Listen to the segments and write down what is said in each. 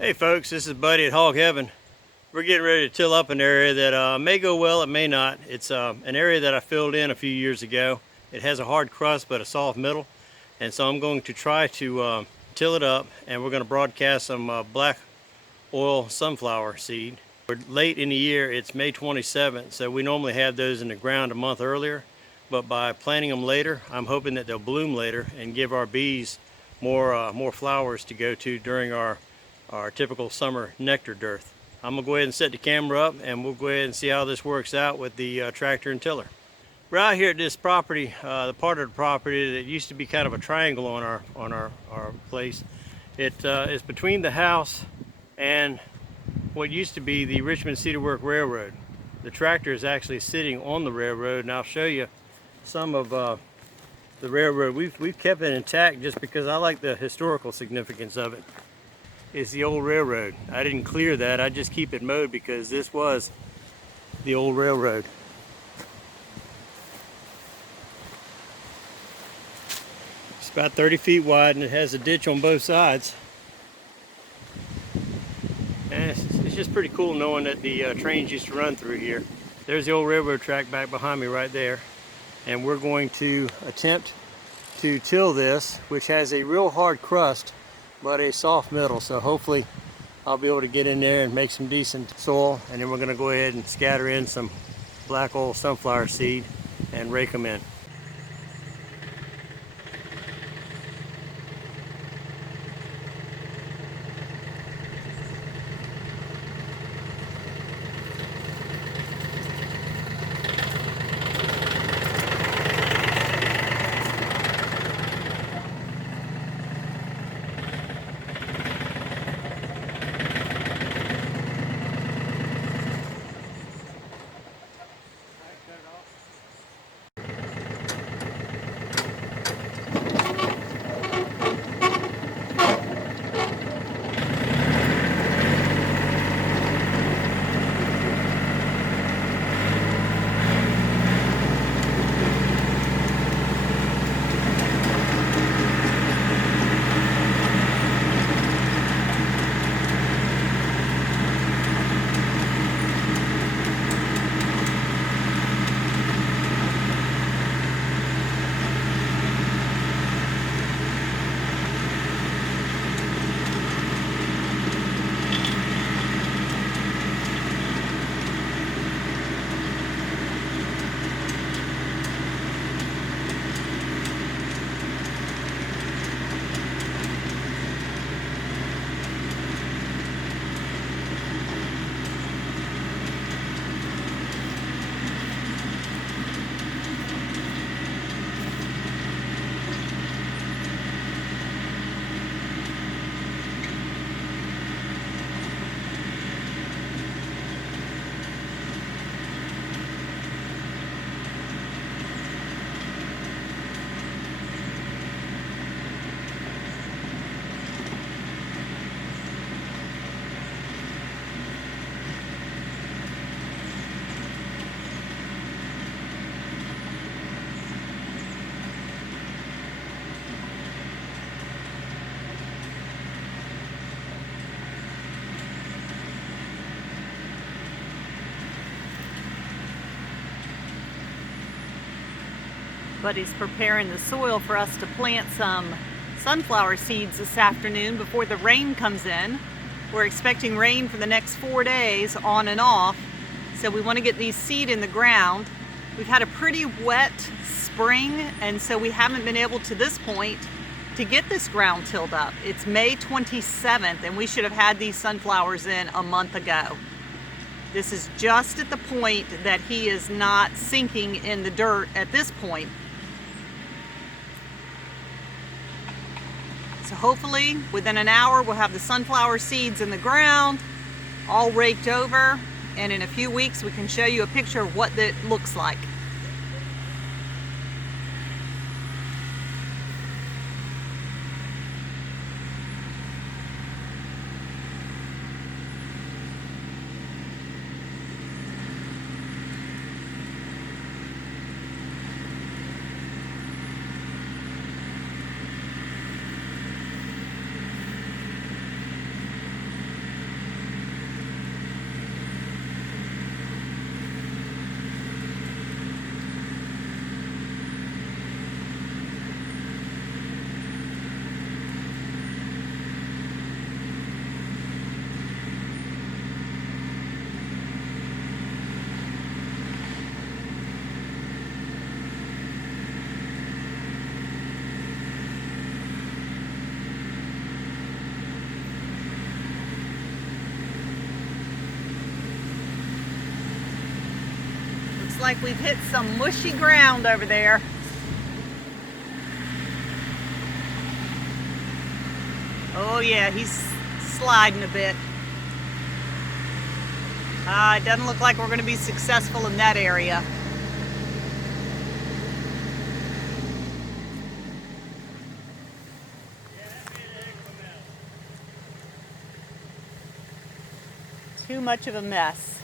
Hey folks, this is Buddy at Hog Heaven. We're getting ready to till up an area that may go well, it may not. It's an area that I filled in a few years ago. It has a hard crust but a soft middle, and so I'm going to try to till it up, and we're going to broadcast some black oil sunflower seed. We're late in the year, it's May 27th, so we normally have those in the ground a month earlier, but by planting them later, I'm hoping that they'll bloom later and give our bees more flowers to go to during our typical summer nectar dearth. I'm gonna go ahead and set the camera up and we'll go ahead and see how this works out with the tractor and tiller. We're out here at this property, the part of the property that used to be kind of a triangle on our place. It is between the house and what used to be the Richmond Cedar Work Railroad. The tractor is actually sitting on the railroad, and I'll show you some of the railroad. We've kept it intact just because I like the historical significance of it. It's the old railroad. I didn't clear that, I just keep it mowed because this was the old railroad. It's about 30 feet wide and it has a ditch on both sides. And it's just pretty cool knowing that the trains used to run through here. There's the old railroad track back behind me right there. And we're going to attempt to till this, which has a real hard crust but a soft middle, so hopefully I'll be able to get in there and make some decent soil, and then we're going to go ahead and scatter in some black oil sunflower seed and rake them in. But he's preparing the soil for us to plant some sunflower seeds this afternoon before the rain comes in. We're expecting rain for the next 4 days on and off, so we want to get these seed in the ground. We've had a pretty wet spring, and so we haven't been able to this point to get this ground tilled up. It's May 27th and we should have had these sunflowers in a month ago. This is just at the point that he is not sinking in the dirt at this point. So hopefully within an hour we'll have the sunflower seeds in the ground, all raked over, and in a few weeks we can show you a picture of what that looks like. Looks like we've hit some mushy ground over there. Oh yeah, he's sliding a bit. It doesn't look like we're going to be successful in that area. Too much of a mess.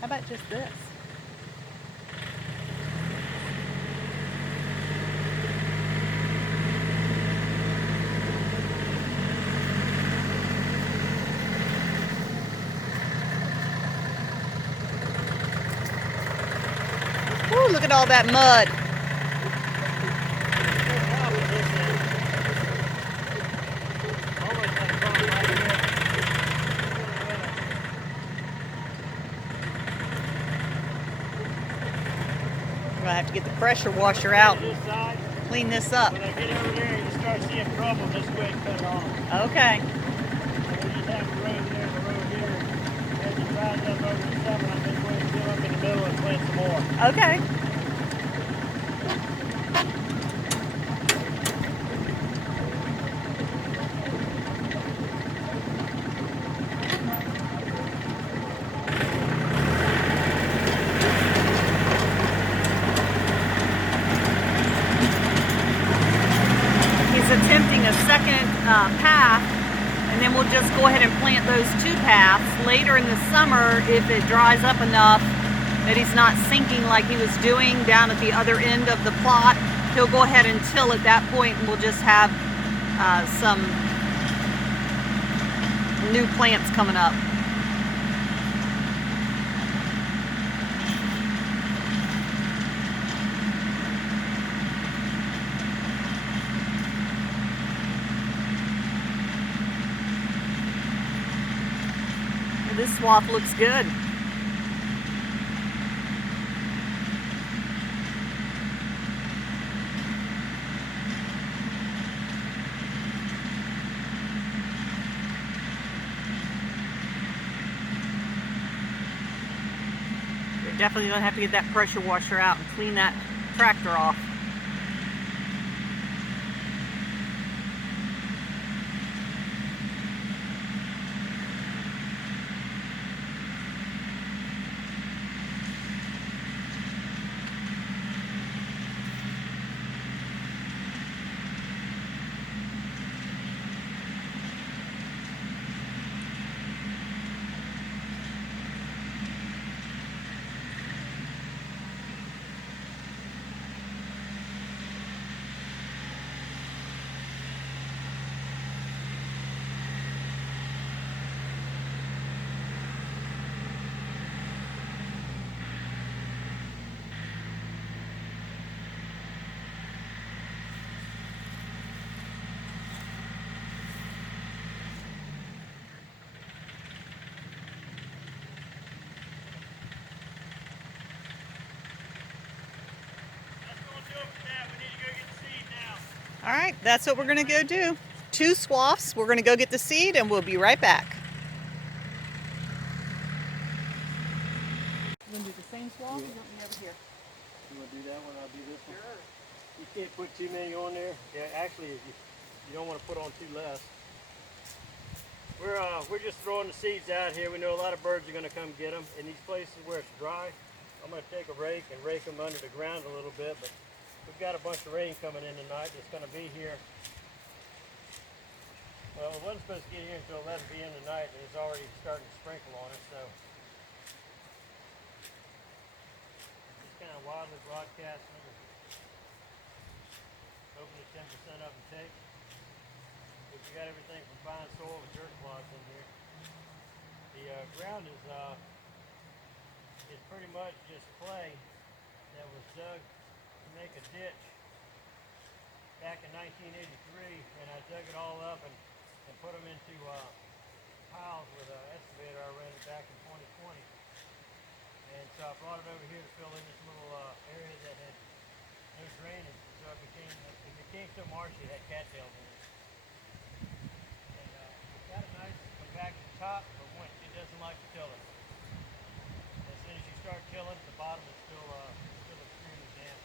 How about just this? Ooh, look at all that mud. We're gonna have to get the pressure washer out and clean this up. When I get over there, you start seeing trouble, just go ahead and cut it off. Okay. We just have a road there and a road here. As it dries up over the summer, I'm just going to fill up in the middle and plant some more. Okay. Attempting a second path, and then we'll just go ahead and plant those two paths later in the summer if it dries up enough that he's not sinking like he was doing down at the other end of the plot. He'll go ahead and till at that point, and we'll just have some new plants coming up. This swath looks good. We're definitely going to have to get that pressure washer out and clean that tractor off. All right, that's what we're going to go do. 2 swaths. We're going to go get the seed, and we'll be right back. You want to do the same swath, or you want me over here? You want to do that one? I'll do this one. Sure. You can't put too many on there. Yeah, actually, you don't want to put on too less. We're just throwing the seeds out here. We know a lot of birds are going to come get them. In these places where it's dry, I'm going to take a rake and rake them under the ground a little bit. But we've got a bunch of rain coming in tonight. It's going to be here. Well, it wasn't supposed to get here until 11 p.m. tonight, and it's already starting to sprinkle on us. So just kind of wildly broadcasting it. Hoping that 10% of them take. But we got everything from fine soil to dirt clods in here. The ground is pretty much just clay that was dug to make a ditch back in 1983, and I dug it all up and put them into piles with an excavator I rented back in 2020. And so I brought it over here to fill in this little area that had no drainage. So it became so marshy, had cattails in it. And it's got a nice compacted top, but it doesn't like the tiller. As soon as you start tilling, the bottom is still extremely damp.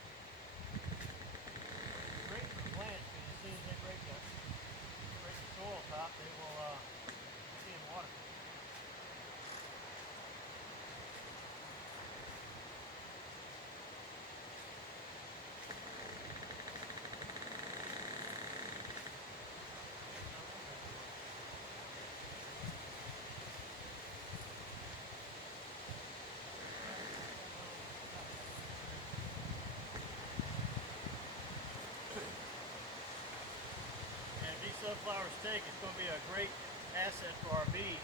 It's great for the plants because as soon as they break the soil top, they will see in water. And if these sunflowers take, it's going to be a great asset for our bees.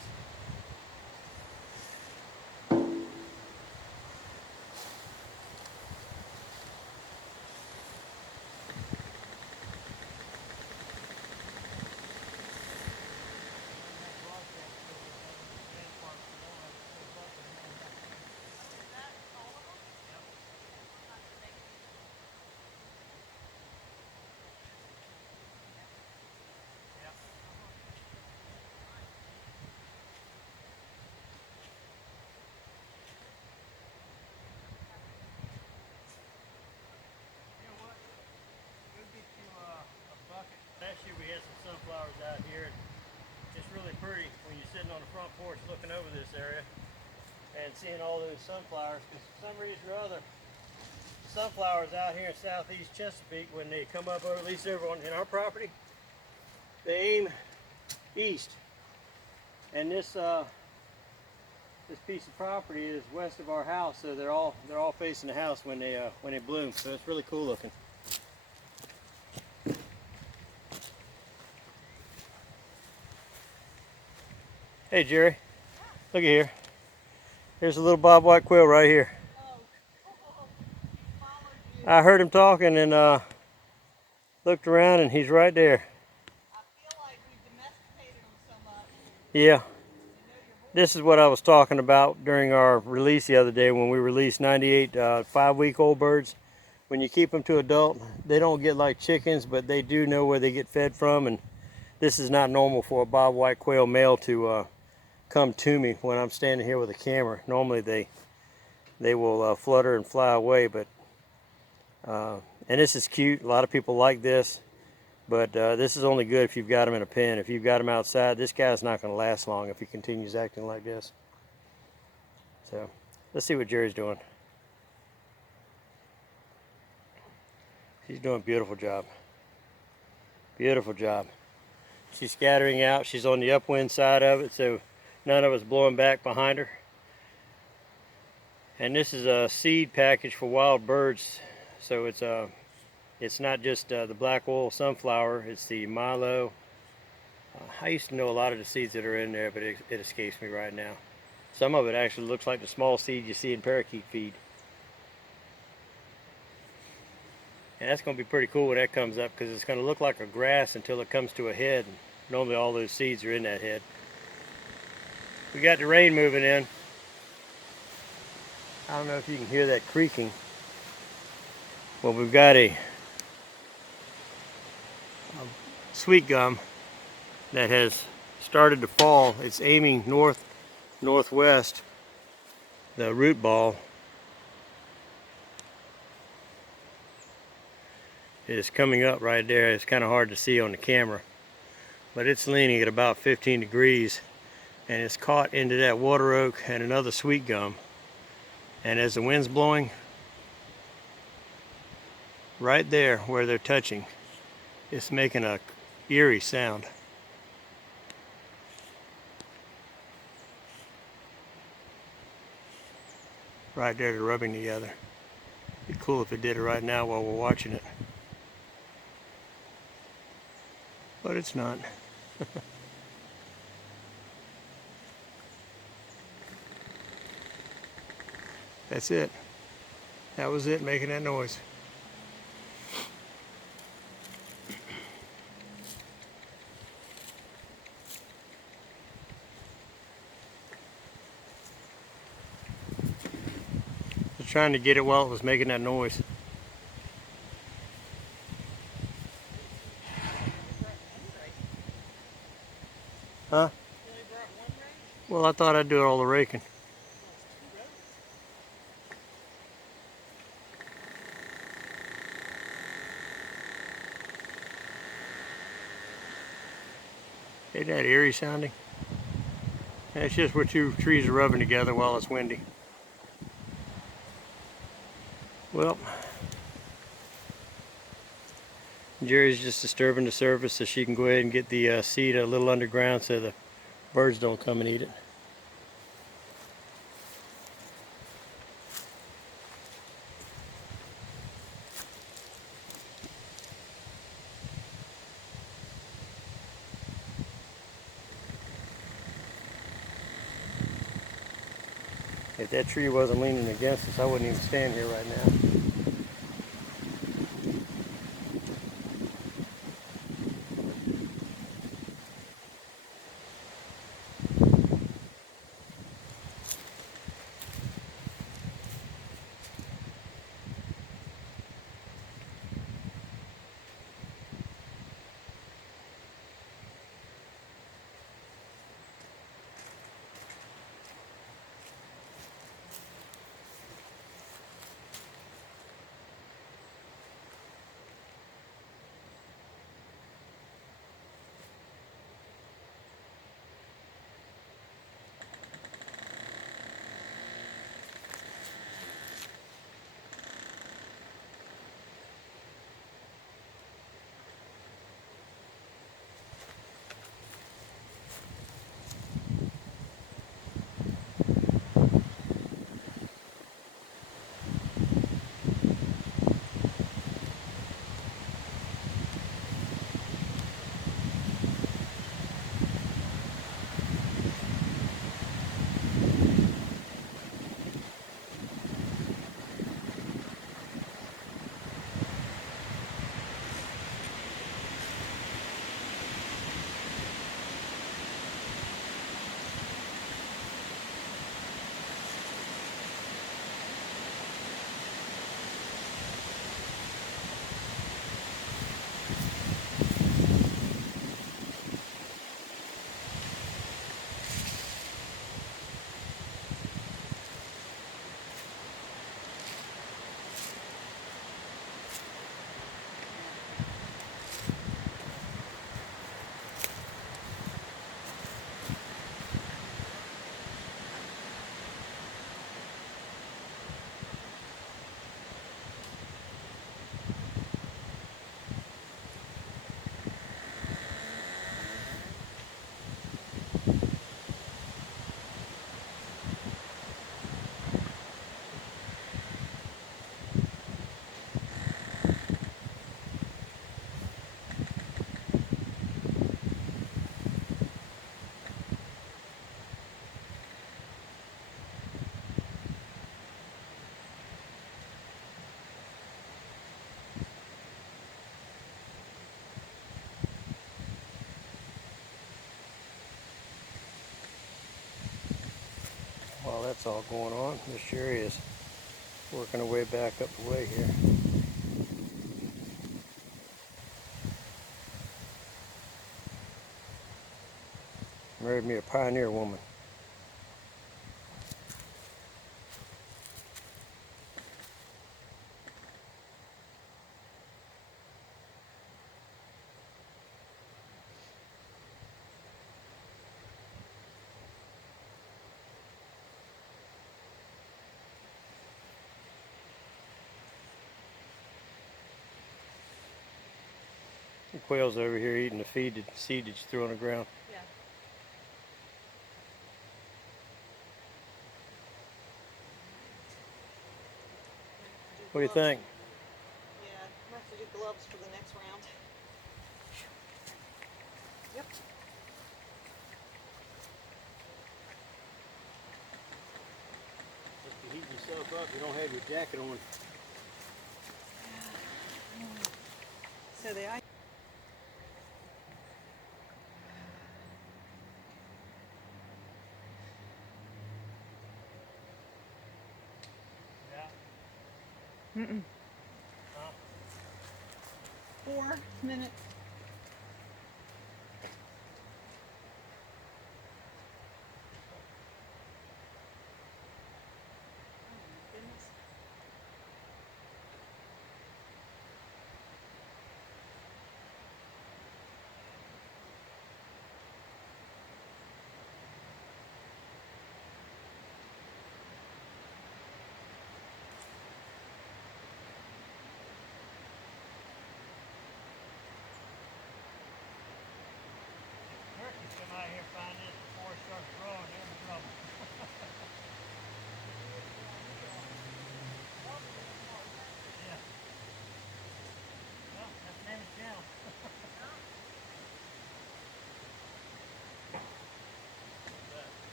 Last year we had some sunflowers out here, and it's really pretty when you're sitting on the front porch looking over this area and seeing all those sunflowers, because for some reason or other, sunflowers out here in southeast Chesapeake, when they come up over, at least over in our property, they aim east. And this piece of property is west of our house, so they're all facing the house when they bloom. So it's really cool looking. Hey Jerry, look at here. There's a little bobwhite quail right here. I heard him talking and looked around, and he's right there. I feel like we domesticated them so much. Yeah. This is what I was talking about during our release the other day when we released 98 5-week-old birds. When you keep them to adult, they don't get like chickens, but they do know where they get fed from, and this is not normal for a bobwhite quail male to come to me when I'm standing here with a camera. Normally they will flutter and fly away, but and this is cute. A lot of people like this, but this is only good if you've got them in a pen. If you've got them outside, this guy's not going to last long if he continues acting like this. So let's see what Jerry's doing. She's doing a beautiful job. Beautiful job. She's scattering out. She's on the upwind side of it, so none of it's blowing back behind her. And this is a seed package for wild birds. So it's not just the black oil sunflower, it's the Milo. I used to know a lot of the seeds that are in there, but it escapes me right now. Some of it actually looks like the small seed you see in parakeet feed. And that's going to be pretty cool when that comes up, because it's going to look like a grass until it comes to a head. And normally all those seeds are in that head. We got the rain moving in. I don't know if you can hear that creaking. Well, we've got a sweet gum that has started to fall. It's aiming northwest, the root ball. It is coming up right there. It's kind of hard to see on the camera, but it's leaning at about 15 degrees, and it's caught into that water oak and another sweet gum. And as the wind's blowing, right there where they're touching, it's making a eerie sound. Right there, they're rubbing together. It'd be cool if it did it right now while we're watching it. But it's not. That's it. That was it, making that noise. I was trying to get it while it was making that noise. Huh? You only brought one rake? Well, I thought I'd do all the raking. Ain't that eerie sounding? It's just where two trees are rubbing together while it's windy. Well, Jerry's just disturbing the surface so she can go ahead and get the seed a little underground so the birds don't come and eat it. If that tree wasn't leaning against us, I wouldn't even stand here right now. While that's all going on, Miss Jerry is working her way back up the way here. Married me a pioneer woman. The quail's over here eating the seed that you threw on the ground. Yeah. What do you think? Yeah, we'll have to do gloves for the next round. Yep. If you heat yourself up, you don't have your jacket on. So the ice. Yeah. 4 minutes.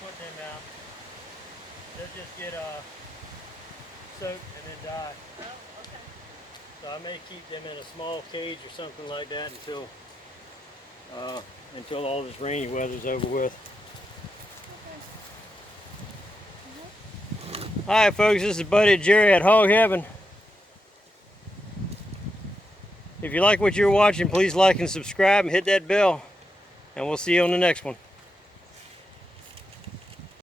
put them out. They'll just get soaked and then die. Oh, okay. So I may keep them in a small cage or something like that until all this rainy weather's over with. Hi folks, this is Buddy and Jerry at Hog Heaven. If you like what you're watching, please like and subscribe and hit that bell. And we'll see you on the next one.